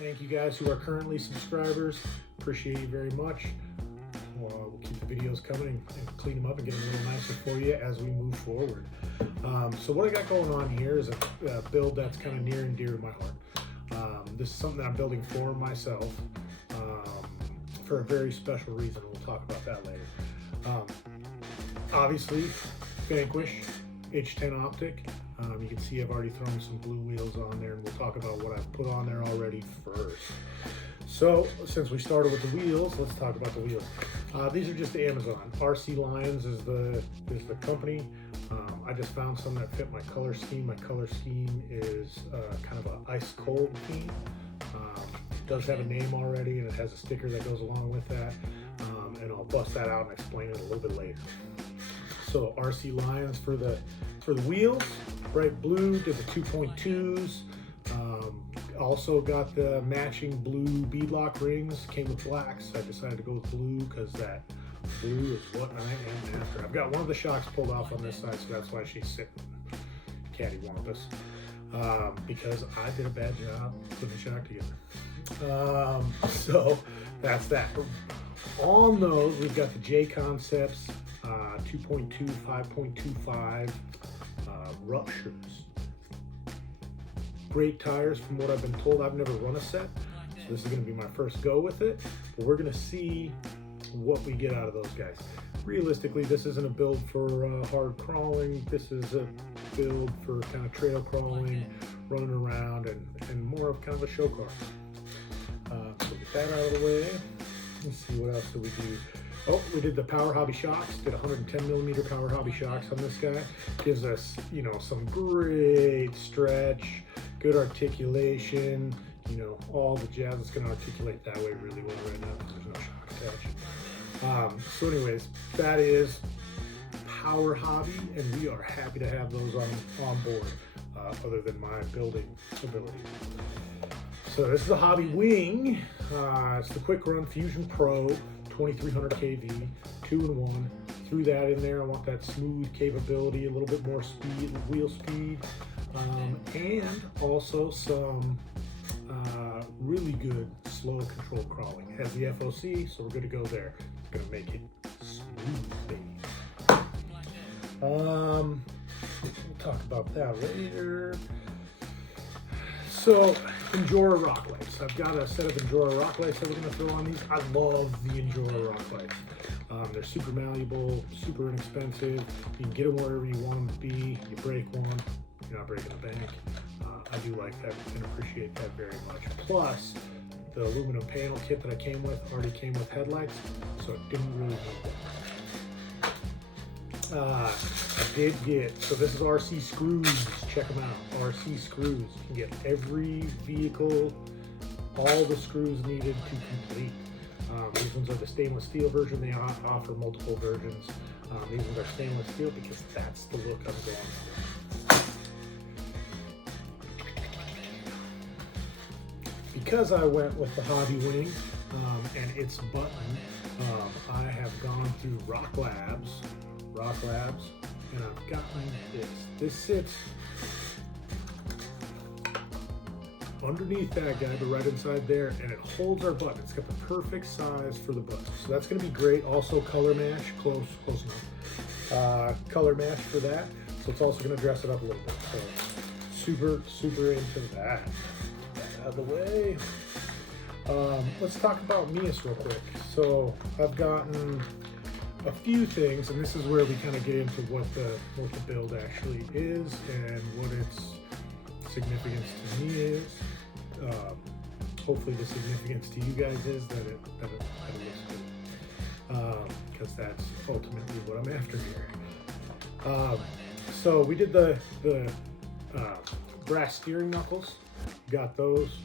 Thank you guys who are currently subscribers. Appreciate you very much. We'll keep the videos coming and clean them up and get them a little nicer for you as we move forward. So what I got going on here is a build that's kind of near and dear to my heart. This is something that I'm building for myself for a very special reason. We'll talk about that later. Obviously, Vanquish H10 optic. You can see I've already thrown some blue wheels on there, and we'll talk about what I've put on there already first. So since we started with the wheels, let's talk about the wheels. These are just Amazon. RC Lions is the company. I just found some that fit my color scheme. My color scheme is kind of an ice cold theme. It does have a name already, and it has a sticker that goes along with that. And I'll bust that out and explain it a little bit later. So RC Lions for the wheels, bright blue, did the 2.2s. Also got the matching blue beadlock rings, came with blacks. I decided to go with blue because that blue is what I am after. I've got one of the shocks pulled off on this side, so that's why she's sitting cattywampus. Because I did a bad job putting the shock together. So that's that. On those, we've got the J Concepts 2.2, 5.25 ruptures. Great tires from what I've been told. I've never run a set, so this is going to be my first go with it, but we're going to see what we get out of those guys. Realistically, this isn't a build for hard crawling. This is a build for kind of trail crawling, running around, and more of kind of a show car. So get that out of the way. Let's see, what else did we do? Oh, we did the Power Hobby shocks. Did 110 millimeter Power Hobby shocks on this guy. Gives us, you know, some great stretch, good articulation, you know, all the jazz. It's going to articulate that way really well right now because there's no shock attached. So anyways, that is Power Hobby, and we are happy to have those on board, other than my building ability. So this is the Hobby Wing. It's the Quick Run Fusion Pro 2300 kV, 2-in-1. Threw that in there. I want that smooth capability, a little bit more speed, wheel speed, and also some really good slow controlled crawling. It has the FOC, so we're good to go there. It's gonna make it smooth, baby. We'll talk about that later. So, Endura rock lights. I've got a set of Endura rock lights that we're going to throw on these. I love the Endura rock lights. They're super malleable, super inexpensive. You can get them wherever you want them to be. You break one, you're not breaking the bank. I do like that and appreciate that very much. Plus, the aluminum panel kit that I came with already came with headlights, so it didn't really need that. I did get, so this is RC screws, check them out, RC screws. You can get every vehicle, all the screws needed to complete. These ones are the stainless steel version. They offer multiple versions. These ones are stainless steel because that's the look I'm going for. Because I went with the Hobby Wing and its button, I have gone through Rock Labs, and I've gotten this. This sits underneath that guy, but right inside there, and it holds our button. It's got the perfect size for the button, so that's going to be great. Also color match, close enough. Color match for that, so it's also going to dress it up a little bit. So super into that. Get that out of the way. Let's talk about Mias real quick. So I've gotten a few things, and this is where we kind of get into what the build actually is and what its significance to me is. Hopefully the significance to you guys is that it looks good, because that's ultimately what I'm after here. So we did the brass steering knuckles, got those.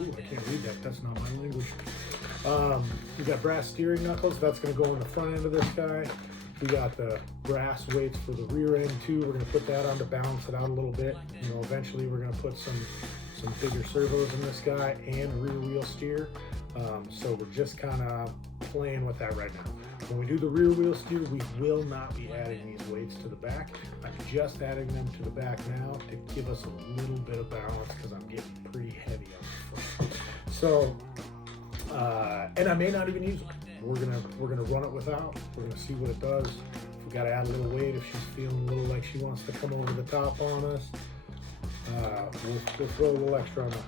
Ooh, I can't read that, that's not my language. We got brass steering knuckles, that's going to go on the front end of this guy. We got the brass weights for the rear end too. We're going to put that on to balance it out a little bit. You know, eventually we're going to put some bigger servos in this guy and rear wheel steer. So we're just kind of playing with that right now. When we do the rear wheel steer, we will not be adding these weights to the back. I'm just adding them to the back now to give us a little bit of balance because I'm getting pretty heavy on the front. So, and I may not even use it. We're gonna run it without. We're gonna see what it does. If we gotta add a little weight, if she's feeling a little like she wants to come over the top on us, we'll throw a little extra on the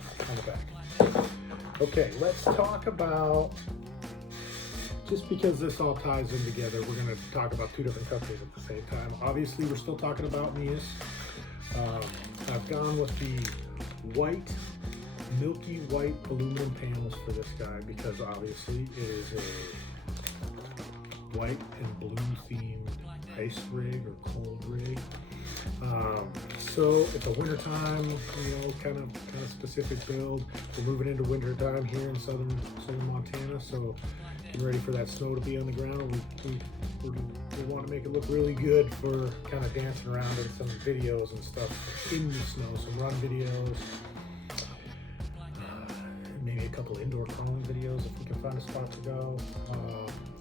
back. Okay, let's talk about, just because this all ties in together, we're going to talk about two different companies at the same time. Obviously, we're still talking about Mias. I've gone with the white, milky white aluminum panels for this guy because obviously it is a white and blue themed ice rig or cold rig. So it's a wintertime, kind of specific build. We're moving into winter time here in southern Montana, so getting ready for that snow to be on the ground. We want to make it look really good for kind of dancing around in some videos and stuff in the snow, some run videos, maybe a couple indoor crawling videos if we can find a spot to go.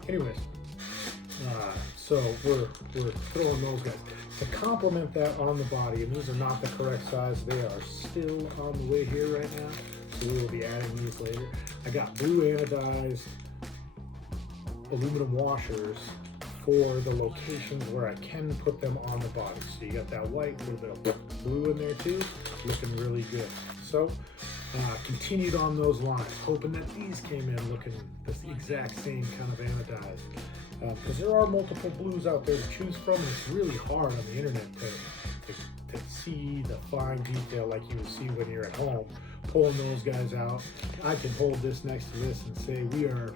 Anyways, so we're throwing those guys. To complement that on the body, and these are not the correct size, they are still on the way here right now, so we will be adding these later. I got blue anodized aluminum washers for the locations where I can put them on the body. So you got that white, a little bit of blue in there too, looking really good. So continued on those lines, hoping that these came in looking the exact same kind of anodized. Because there are multiple blues out there to choose from, and it's really hard on the internet to see the fine detail like you would see when you're at home, pulling those guys out. I can hold this next to this and say we are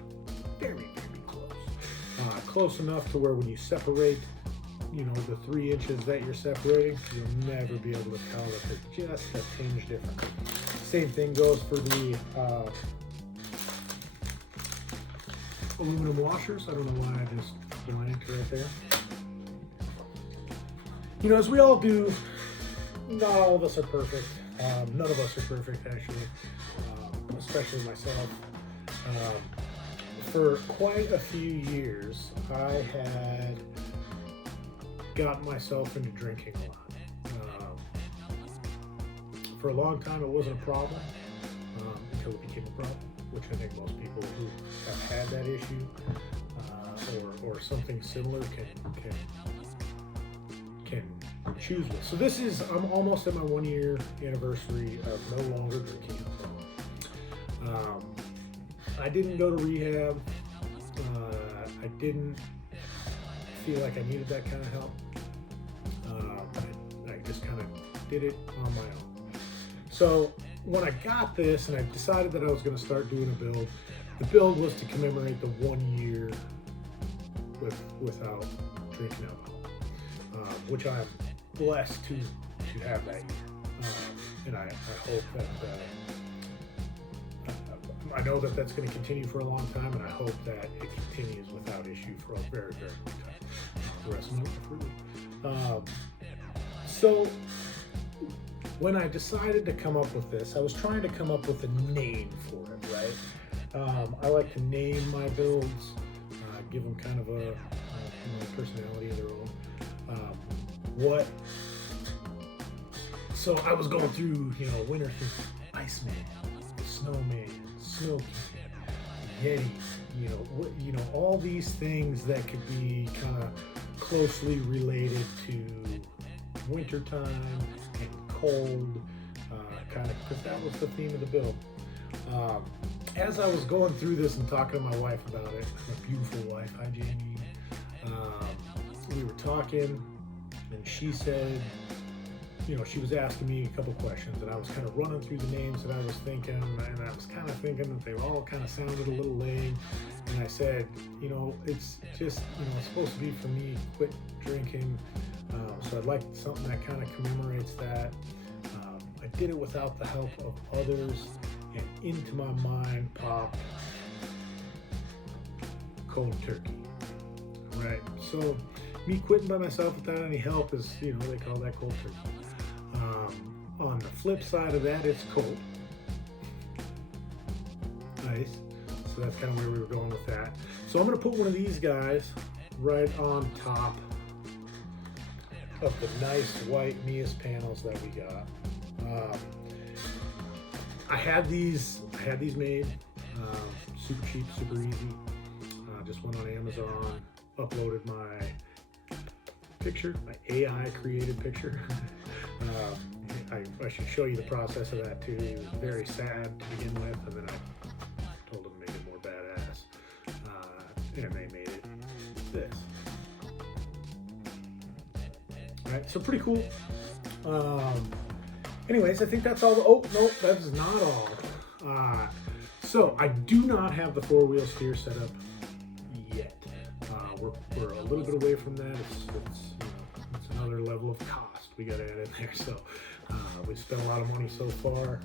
very, very close. Close enough to where when you separate, the 3 inches that you're separating, you'll never be able to tell that they're just a tinge different. Same thing goes for the aluminum washers. I don't know why I just blanked right there. As we all do, not all of us are perfect. None of us are perfect, actually, especially myself. For quite a few years, I had gotten myself into drinking a lot. For a long time, it wasn't a problem until it became a problem, which I think most people who have had that issue or something similar can choose with. So I'm almost at my 1-year anniversary of no longer drinking. I didn't go to rehab. I didn't feel like I needed that kind of help. I just kind of did it on my own. So when I got this and I decided that I was going to start doing a build, the build was to commemorate the 1 year without drinking alcohol, which I'm blessed to have that year. And I hope that I know that that's going to continue for a long time, and I hope that it continues without issue for a very, very long time. The rest of my life, really. So when I decided to come up with this, I was trying to come up with a name for it, right? I like to name my builds, give them kind of a personality of their own. So I was going through, winter things, Iceman, Snowman, Snow King, Yeti, all these things that could be kind of closely related to wintertime and cold, because that was the theme of the build. As I was going through this and talking to my wife about it, my beautiful wife, hi Jamie, we were talking, and she said, she was asking me a couple questions, and I was kind of running through the names that I was thinking, and I was kind of thinking that they all kind of sounded a little lame. And I said, it's just, it's supposed to be for me, quit drinking. So I'd like something that kind of commemorates that. I did it without the help of others, and into my mind popped cold turkey, right? So me quitting by myself without any help is, they call that cold turkey. On the flip side of that, it's cold. Nice. So that's kind of where we were going with that. So I'm going to put one of these guys right on top of the nice white Mias panels that we got. I had these made, super cheap, super easy. Just went on Amazon, uploaded my picture, my AI created picture. I should show you the process of that too. It was very sad to begin with, and then I told them to make it more badass, and they made it this. All right, so pretty cool. Anyways, I think that's all. Oh no, that is not all. So I do not have the 4-wheel steer set up yet. We're a little bit away from that. It's another level of cost we got to add in there. So we spent a lot of money so far,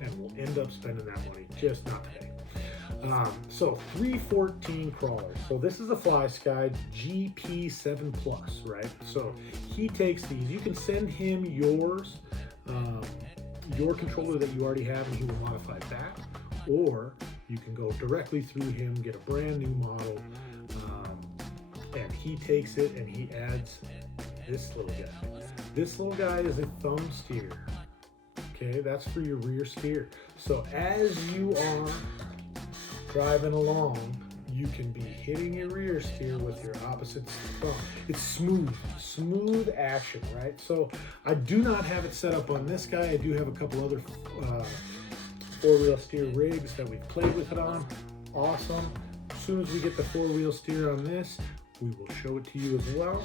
and we'll end up spending that money, just not today. So 314 crawlers. So this is a FlySky GP7 Plus, right? So he takes these. You can send him yours, your controller that you already have, and he will modify that. Or you can go directly through him, get a brand new model, and he takes it and he adds this little guy. This little guy is a thumb steer. Okay, that's for your rear steer. So as you are driving along, you can be hitting your rear steer with your opposite thumb. It's smooth action, right? So I do not have it set up on this guy. I do have a couple other 4-wheel steer rigs that we've played with it on. Awesome. As soon as we get the 4-wheel steer on this, we will show it to you as well.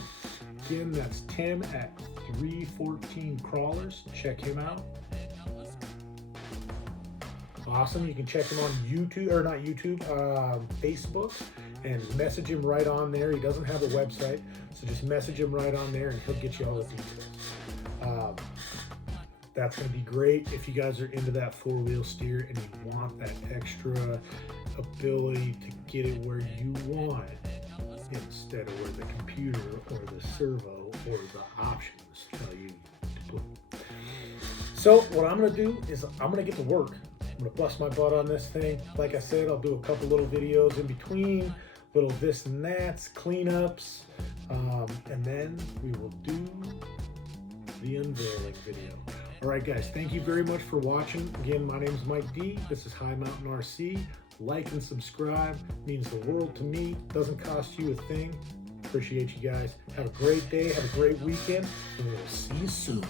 Again, that's Tim at 314 Crawlers. Check him out. Awesome. You can check him on YouTube, or not YouTube, Facebook, and message him right on there. He doesn't have a website, so just message him right on there and he'll get you all the details. That's going to be great if you guys are into that 4-wheel steer and you want that extra ability to get it where you want it instead of where the computer or the servo or the options tell you to put it. So what I'm going to do is I'm going to get to work. I'm going to bust my butt on this thing. Like I said, I'll do a couple little videos in between, little this and that's, cleanups, and then we will do the unveiling video. All right, guys, thank you very much for watching. Again, my name is Mike D. This is High Mountain RC. Like and subscribe means the world to me. Doesn't cost you a thing. Appreciate you guys. Have a great day. Have a great weekend, and we'll see you soon.